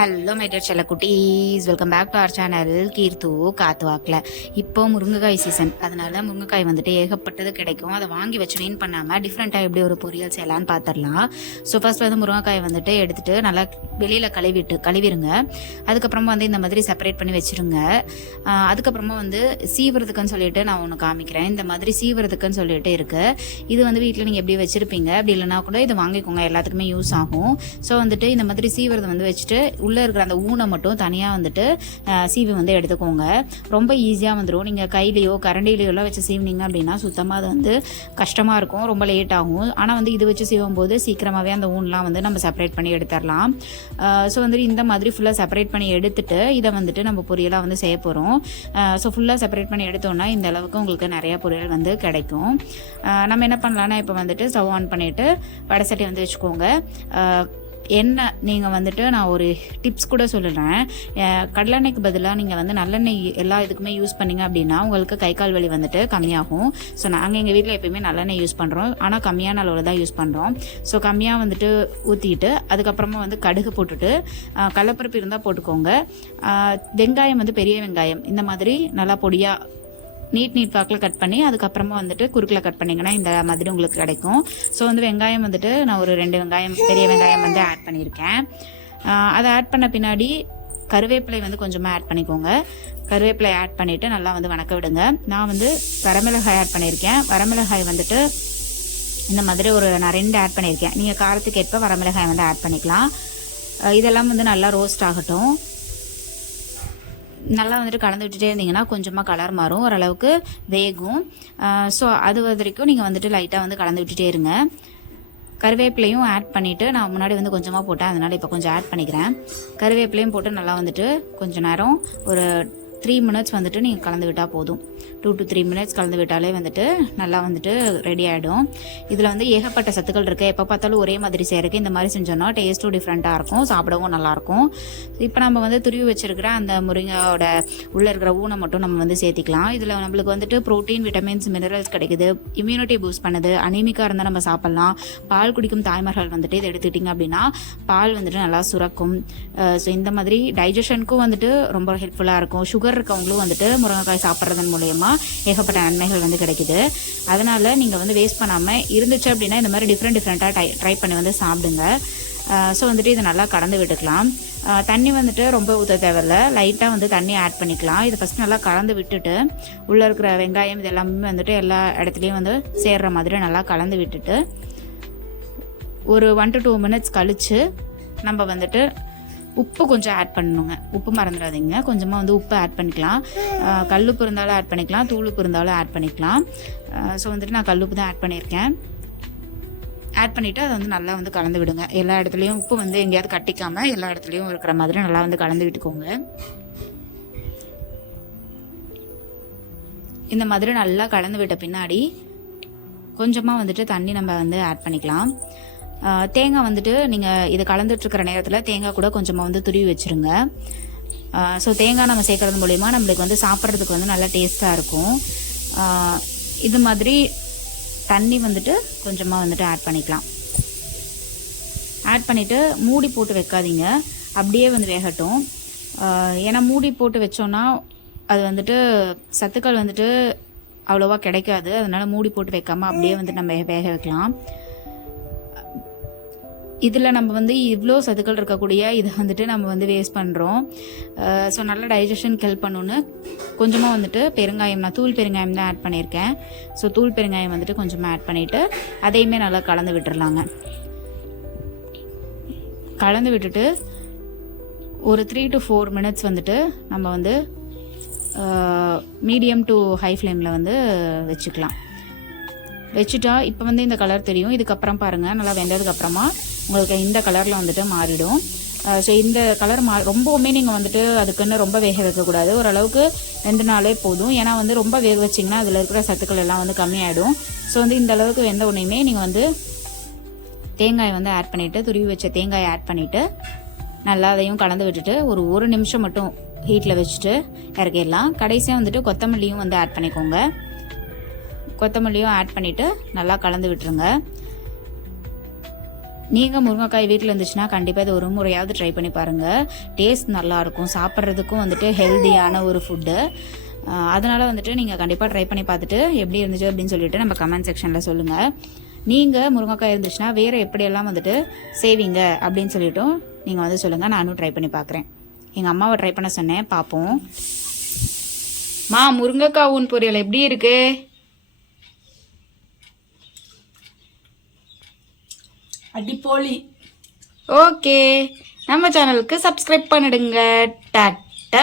Hello my dear செல்ல குட்டீஸ், welcome back to our channel கீர்த்து காத்து வாக்கில். இப்போ முருங்கைக்காய் சீசன், அதனால முருங்கைக்காய் வந்துட்டு ஏகப்பட்டது கிடைக்கும். அதை வாங்கி வச்சு வீண் பண்ணாமல் டிஃப்ரெண்ட்டாக எப்படி ஒரு பொரியல் செய்யலான்னு பார்த்துடலாம். ஸோ ஃபர்ஸ்ட் வந்து முருங்கைக்காய் வந்துட்டு எடுத்துகிட்டு நல்லா வெளியில் கழுவிடுங்க. அதுக்கப்புறமா வந்து இந்த மாதிரி செப்பரேட் பண்ணி வச்சுருங்க. அதுக்கப்புறமா வந்து சீவுறதுக்குன்னு சொல்லிட்டு நான் ஒன்று காமிக்கிறேன். இந்த மாதிரி சீவுறதுக்குன்னு சொல்லிட்டு இருக்குது. இது வந்து வீட்டில் நீங்கள் எப்படி வச்சுருப்பீங்க, அப்படி இல்லைனா கூட இதை வாங்கிக்கோங்க, எல்லாத்துக்குமே யூஸ் ஆகும். ஸோ வந்துட்டு இந்த மாதிரி சீவுறது வந்து வச்சுட்டு உள்ளே இருக்கிற அந்த ஊனை மட்டும் தனியாக வந்துட்டு சீவி வந்து எடுத்துக்கோங்க. ரொம்ப ஈஸியாக வந்துடும். நீங்கள் கையிலையோ கரண்டிலையோலாம் வச்சு சீவினீங்க அப்படின்னா சுத்தமாக அது வந்து கஷ்டமாக இருக்கும், ரொம்ப லேட் ஆகும். ஆனால் வந்து இது வச்சு சீவும் போது சீக்கிரமாகவே அந்த ஊன்லாம் வந்து நம்ம செப்பரேட் பண்ணி எடுத்துடலாம். ஸோ வந்துட்டு இந்த மாதிரி ஃபுல்லாக செப்பரேட் பண்ணி எடுத்துட்டு இதை வந்துட்டு நம்ம பொரியலாக வந்து செய்ய போகிறோம். ஸோ ஃபுல்லாக செப்பரேட் பண்ணி எடுத்தோன்னா இந்த அளவுக்கு உங்களுக்கு நிறையா பொரியல் வந்து கிடைக்கும். நம்ம என்ன பண்ணலான்னா இப்போ வந்துட்டு ஸ்டவ் ஆன் பண்ணிவிட்டு வடை சட்டி வந்து வச்சுக்கோங்க. எண்ணெய் நீங்கள் வந்துட்டு நான் ஒரு டிப்ஸ் கூட சொல்லுறேன். கடலெண்ணெய்க்கு பதிலாக நீங்கள் வந்து நல்லெண்ணெய் எல்லா இதுக்குமே யூஸ் பண்ணிங்க அப்படின்னா உங்களுக்கு கை கால் வலி வந்துட்டு கம்மியாகும். ஸோ நாங்கள் எங்கள் வீட்டில் எப்பயுமே நல்லெண்ணெய் யூஸ் பண்ணுறோம், ஆனால் கம்மியான அளவில் தான் யூஸ் பண்ணுறோம். ஸோ கம்மியாக வந்துட்டு ஊற்றிட்டு அதுக்கப்புறமா வந்து கடுகு போட்டுட்டு கடலைப்பருப்பு இருந்தால் போட்டுக்கோங்க. வெங்காயம் வந்து பெரிய வெங்காயம் இந்த மாதிரி நல்லா பொடியாக நீட் வாக்கில் கட் பண்ணி அதுக்கப்புறமா வந்துட்டு குறுக்கில் கட் பண்ணிங்கன்னா இந்த மாதிரி உங்களுக்கு கிடைக்கும். ஸோ வந்து வெங்காயம் வந்துட்டு நான் ஒரு 2 வெங்காயம் பெரிய வெங்காயம் வந்து ஆட் பண்ணியிருக்கேன். அதை ஆட் பண்ண பின்னாடி கருவேப்பிலை வந்து கொஞ்சமாக ஆட் பண்ணிக்கோங்க. கருவேப்பிலை ஆட் பண்ணிவிட்டு நல்லா வந்து வணக்க விடுங்க. நான் வந்து வரமிளகாய் ஆட் பண்ணியிருக்கேன். வரமிளகாய் வந்துட்டு இந்த மாதிரி நான் 2 ஆட் பண்ணியிருக்கேன். நீங்கள் காரத்துக்கு ஏற்ப வரமிளகாய் வந்து ஆட் பண்ணிக்கலாம். இதெல்லாம் வந்து நல்லா ரோஸ்ட் ஆகட்டும். நல்லா வந்துட்டு கலந்து விட்டுட்டே இருந்தீங்கன்னா கொஞ்சமாக கலர் மாறும், ஓரளவுக்கு வேகும். ஸோ அது வரைக்கும் நீங்கள் வந்துட்டு லைட்டாக வந்து கலந்து விட்டுட்டே இருங்க. கருவேப்பிலையும் ஆட் பண்ணிவிட்டு நான் முன்னாடி வந்து கொஞ்சமாக போட்டேன், அதனால் இப்போ கொஞ்சம் ஆட் பண்ணிக்கிறேன். கருவேப்பிலையும் போட்டு நல்லா வந்துட்டு கொஞ்சம் நேரம் ஒரு 3 மினிட்ஸ் வந்துட்டு நீங்கள் கலந்து விட்டால் போதும். 2 to 3 மினிட்ஸ் கலந்து விட்டாலே வந்துட்டு நல்லா வந்துட்டு ரெடி ஆகிடும். இதில் வந்து ஏகப்பட்ட சத்துக்கள் இருக்குது. எப்போ பார்த்தாலும் ஒரே மாதிரி செய்கிறதுக்கு இந்த மாதிரி செஞ்சோன்னா டேஸ்ட்டும் டிஃப்ரெண்ட்டாக இருக்கும், சாப்பிடவும் நல்லாயிருக்கும். இப்போ நம்ம வந்து துருவி வச்சுருக்கிற அந்த முருங்கையோட உள்ளே இருக்கிற ஊனை மட்டும் நம்ம வந்து சேர்த்திக்கலாம். இதில் நம்மளுக்கு வந்துட்டு ப்ரோட்டீன், விட்டமின்ஸ், மினரல்ஸ் கிடைக்குது. இம்யூனிட்டி பூஸ்ட் பண்ணுது. அனீமிக்காக இருந்தால் நம்ம சாப்பிட்லாம். பால் குடிக்கும் தாய்மார்கள் வந்துட்டு இதை எடுத்துக்கிட்டிங்க அப்படின்னா பால் வந்துட்டு நல்லா சுரக்கும். ஸோ இந்த மாதிரி டைஜஷனுக்கும் வந்துட்டு ரொம்ப ஹெல்ப்ஃபுல்லாக இருக்கும். சுகர் இருக்கவங்களும் வந்துட்டு முருங்கைக்காய் சாப்பிட்றதன் மூலயமா ஏகப்பட்ட நன்மைகள் வந்து கிடைக்குது. அதனால் நீங்கள் வந்து வேஸ்ட் பண்ணாமல் இருந்துச்சு அப்படின்னா இந்த மாதிரி டிஃப்ரெண்ட்டாக ட்ரை பண்ணி வந்து சாப்பிடுங்க. ஸோ வந்துட்டு இதை நல்லா கலந்து விட்டுக்கலாம். தண்ணி வந்துட்டு ரொம்ப ஊற்ற தேவையில்ல, லைட்டாக வந்து தண்ணி ஆட் பண்ணிக்கலாம். இதை ஃபஸ்ட்டு நல்லா கலந்து விட்டுட்டு உள்ளே இருக்கிற வெங்காயம் இது எல்லாமே வந்துட்டு எல்லா இடத்துலையும் வந்து சேர்கிற மாதிரி நல்லா கலந்து விட்டுட்டு ஒரு 1 to 2 மினிட்ஸ் கழித்து நம்ம வந்துட்டு உப்பு கொஞ்சம் ஆட் பண்ணணுங்க. உப்பு மறந்துடாதீங்க, கொஞ்சமாக வந்து உப்பு ஆட் பண்ணிக்கலாம். கல்லுப்பு இருந்தாலும் ஆட் பண்ணிக்கலாம், தூளுப்பு இருந்தாலும் ஆட் பண்ணிக்கலாம். ஸோ வந்துட்டு நான் கல்லுப்பு தான் ஆட் பண்ணியிருக்கேன். ஆட் பண்ணிவிட்டு அதை வந்து நல்லா வந்து கலந்து விடுங்க. எல்லா இடத்துலையும் உப்பு வந்து எங்கேயாவது கட்டிக்காமல் எல்லா இடத்துலையும் இருக்கிற மாதிரி நல்லா வந்து கலந்து விட்டுக்கோங்க. இந்த மாதிரி நல்லா கலந்து விட்ட பின்னாடி கொஞ்சமாக வந்துட்டு தண்ணி நம்ம வந்து ஆட் பண்ணிக்கலாம். தேங்காய் வந்துட்டு நீங்கள் இதை கலந்துட்டுருக்கிற நேரத்தில் தேங்காய் கூட கொஞ்சமாக வந்து துருவி வச்சுருங்க. ஸோ தேங்காய் நம்ம சேர்க்கறது மூலிமா நம்மளுக்கு வந்து சாப்பிட்றதுக்கு வந்து நல்லா டேஸ்ட்டாக இருக்கும். இது மாதிரி தண்ணி வந்துட்டு கொஞ்சமாக வந்துட்டு ஆட் பண்ணிக்கலாம். ஆட் பண்ணிவிட்டு மூடி போட்டு வைக்காதீங்க, அப்படியே வந்து வேகட்டும். ஏன்னா மூடி போட்டு வச்சோன்னா அது வந்துட்டு சத்துக்கள் வந்துட்டு அவ்வளோவா கிடைக்காது. அதனால் மூடி போட்டு வைக்காமல் அப்படியே வந்துட்டு நம்ம வேக வைக்கலாம். இதில் நம்ம வந்து இவ்வளோ சத்துக்கள் இருக்கக்கூடிய இதை வந்துட்டு நம்ம வந்து வேஸ்ட் பண்ணுறோம். ஸோ நல்ல டைஜஷனுக்கு ஹெல்ப் பண்ணணுன்னு கொஞ்சமாக வந்துட்டு பெருங்காயம், நான் தூள் பெருங்காயம் தான் ஆட் பண்ணியிருக்கேன். ஸோ தூள் பெருங்காயம் வந்துட்டு கொஞ்சமாக ஆட் பண்ணிவிட்டு அதையுமே நல்லா கலந்து விட்டுடலாங்க. கலந்து விட்டுட்டு ஒரு 3 to 4 மினிட்ஸ் வந்துட்டு நம்ம வந்து மீடியம் டு ஹை ஃப்ளேமில் வந்து வச்சுக்கலாம். வச்சுட்டா இப்போ வந்து இந்த கலர் தெரியும். இதுக்கப்புறம் பாருங்கள், நல்லா வெந்ததுக்கப்புறமா உங்களுக்கு இந்த கலரில் வந்துட்டு மாறிடும். ஸோ இந்த கலர் ரொம்பவுமே நீங்கள் வந்துட்டு அதுக்குன்னு ரொம்ப வேக வைக்கக்கூடாது, ஓரளவுக்கு வெந்தனாலே போதும். ஏன்னா வந்து ரொம்ப வேக வச்சிங்கன்னா அதில் இருக்கிற சத்துக்கள் எல்லாம் வந்து கம்மியாயிடும். ஸோ வந்து இந்த அளவுக்கு வெந்த உடனேயுமே நீங்கள் வந்து தேங்காய் வந்து ஆட் பண்ணிவிட்டு துருவி வச்ச தேங்காயை ஆட் பண்ணிவிட்டு நல்லா அதையும் கலந்து விட்டுட்டு ஒரு நிமிஷம் மட்டும் ஹீட்டில் வச்சுட்டு இறக்கிடலாம். கடைசியாக வந்துட்டு கொத்தமல்லியும் வந்து ஆட் பண்ணிக்கோங்க. கொத்தமல்லியும் ஆட் பண்ணிவிட்டு நல்லா கலந்து விட்டுருங்க. நீங்கள் முருங்கைக்காய் வீட்டில் இருந்துச்சுன்னா கண்டிப்பாக இது ஒரு முறையாவது ட்ரை பண்ணி பாருங்கள். டேஸ்ட் நல்லாயிருக்கும், சாப்பிட்றதுக்கும் வந்துட்டு ஹெல்த்தியான ஒரு ஃபுட்டு. அதனால் வந்துட்டு நீங்கள் கண்டிப்பாக ட்ரை பண்ணி பார்த்துட்டு எப்படி இருந்துச்சு அப்படின்னு சொல்லிட்டு நம்ம கமெண்ட் செக்ஷனில் சொல்லுங்கள். நீங்கள் முருங்கைக்காய் இருந்துச்சுன்னா வேறு எப்படியெல்லாம் வந்துட்டு செய்வீங்க அப்படின்னு சொல்லிட்டும் நீங்கள் வந்து சொல்லுங்கள். நானும் ட்ரை பண்ணி பார்க்குறேன். எங்கள் அம்மாவை ட்ரை பண்ண சொன்னேன், பார்ப்போம். முருங்கைக்காய் ஊன் பொரியல் எப்படி இருக்கு? அடிப்போலி. ஓகே, நம்ம சேனலுக்கு சப்ஸ்கிரைப் பண்ணிடுங்க. டாட்டா.